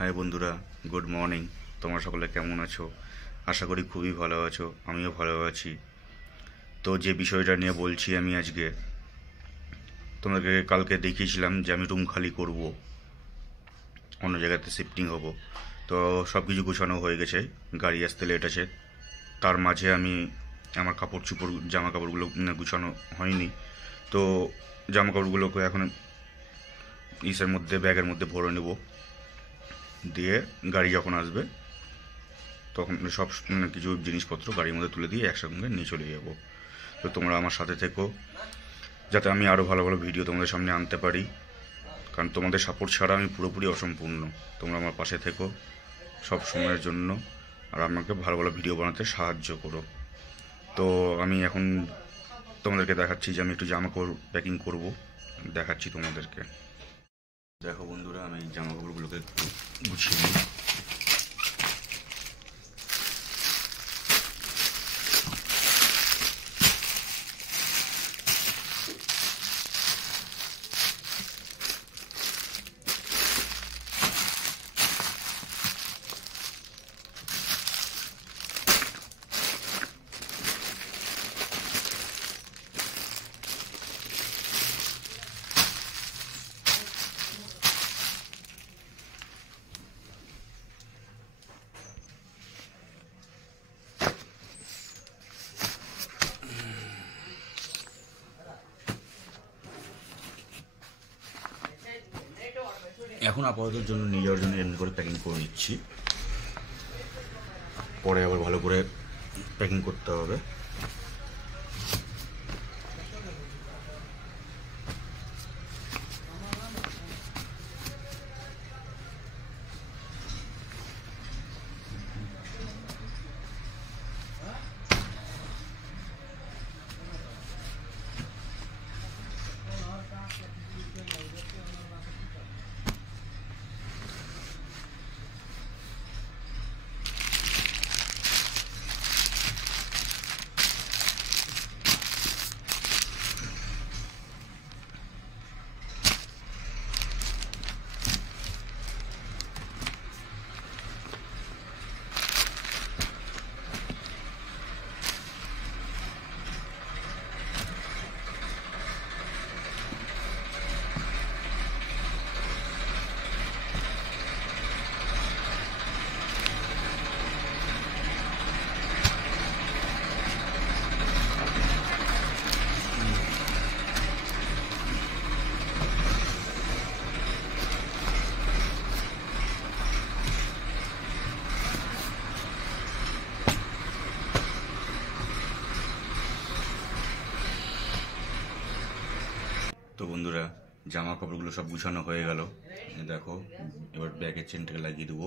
High বন্ধুরা, good morning. তোমরা সকলে কেমন আছো? আশা করি খুবই ভালো আছো। আমিও ভালো আছি। তো যে বিষয়টা নিয়ে বলছি আমি আজকে, তোমাদেরকে কালকে দেখিয়েছিলাম যে আমি রুম খালি করব, অন্য জায়গাতে শিফটিং হব। তো সব কিছু গুছানো হয়ে গেছে, গাড়ি আসতে লেট আছে। তার মাঝে আমি আমার জামা কাপড়গুলো গুছানো হয়নি। তো জামা কাপড়গুলোকে এখন ব্যাগের মধ্যে ভরে নেব, দিয়ে গাড়ি যখন আসবে তখন সব কিছু জিনিসপত্র গাড়ির মধ্যে তুলে দিয়ে একসঙ্গে নিয়ে চলে যাব। তো তোমরা আমার সাথে থেকো, যাতে আমি আরও ভালো ভালো ভিডিও তোমাদের সামনে আনতে পারি, কারণ তোমাদের সাপোর্ট ছাড়া আমি পুরোপুরি অসম্পূর্ণ। তোমরা আমার পাশে থেকো সব সময়ের জন্য, আর আমাকে ভালো ভালো ভিডিও বানাতে সাহায্য করো। তো আমি এখন তোমাদেরকে দেখাচ্ছি যে আমি একটু জামা কাপড় প্যাকিং করব, দেখাচ্ছি তোমাদেরকে। দেখো বন্ধুরা, আমি জামা কাপড়গুলোকে একটু গুছিয়ে নিই। এখন আপাততের জন্য নিয়ে যাওয়ার জন্য এমনি করে প্যাকিং করে নিচ্ছি, পরে আবার ভালো করে প্যাকিং করতে হবে। তো বন্ধুরা, জামা কাপড়গুলো সব গুছানো হয়ে গেল। দেখো, এবার ব্যাগের চেনটাকে লাগিয়ে দেবো,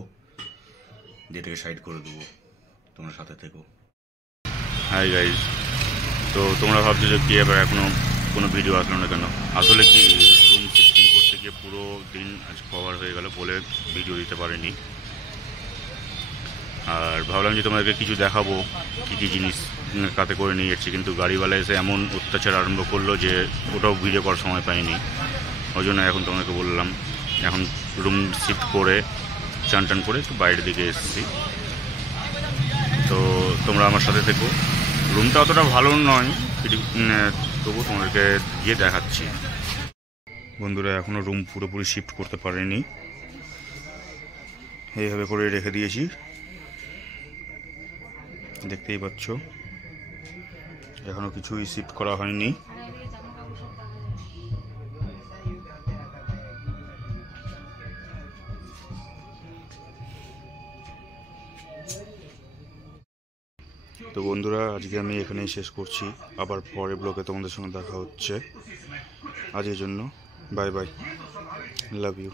যেটাকে সাইড করে দেবো। তোমরা সাথে থেকো। হাই গাইজ, তো তোমরা ভাবছো যে কি এবার এখনও কোনো ভিডিও আসলো না কেন? আসলে কি, রুম শিফটিং করতে গিয়ে পুরো দিন আজ কভার হয়ে গেল বলে ভিডিও দিতে পারিনি। আর ভাবলাম যে তোমাদেরকে কিছু দেখাবো কী কী জিনিস কাতে করে নিয়ে যাচ্ছি, কিন্তু গাড়িওয়ালা এসে এমন অত্যাচার আরম্ভ করলো যে ওটাও ভিডিও করার সময় পাইনি। ওই জন্য এখন তোমাদেরকে বললাম, এখন রুম শিফট করে চান টান করে একটু বাইরের দিকে এসেছি। তো তোমরা আমার সাথে থেকো। রুমটা অতটা ভালো নয়, তবু তোমাদেরকে গিয়ে দেখাচ্ছি। বন্ধুরা, এখনও রুম পুরোপুরি শিফট করতে পারিনি, এইভাবে করে রেখে দিয়েছি, দেখতেই পাচ্ছ। এখনো কিছুই শিফট করা হয়নি। তো বন্ধুরা, আজকে আমি এখানেই শেষ করছি। আবার পরের ব্লগে তোমাদের সঙ্গে দেখা হচ্ছে। আজকের জন্য বাই বাই, লাভ ইউ।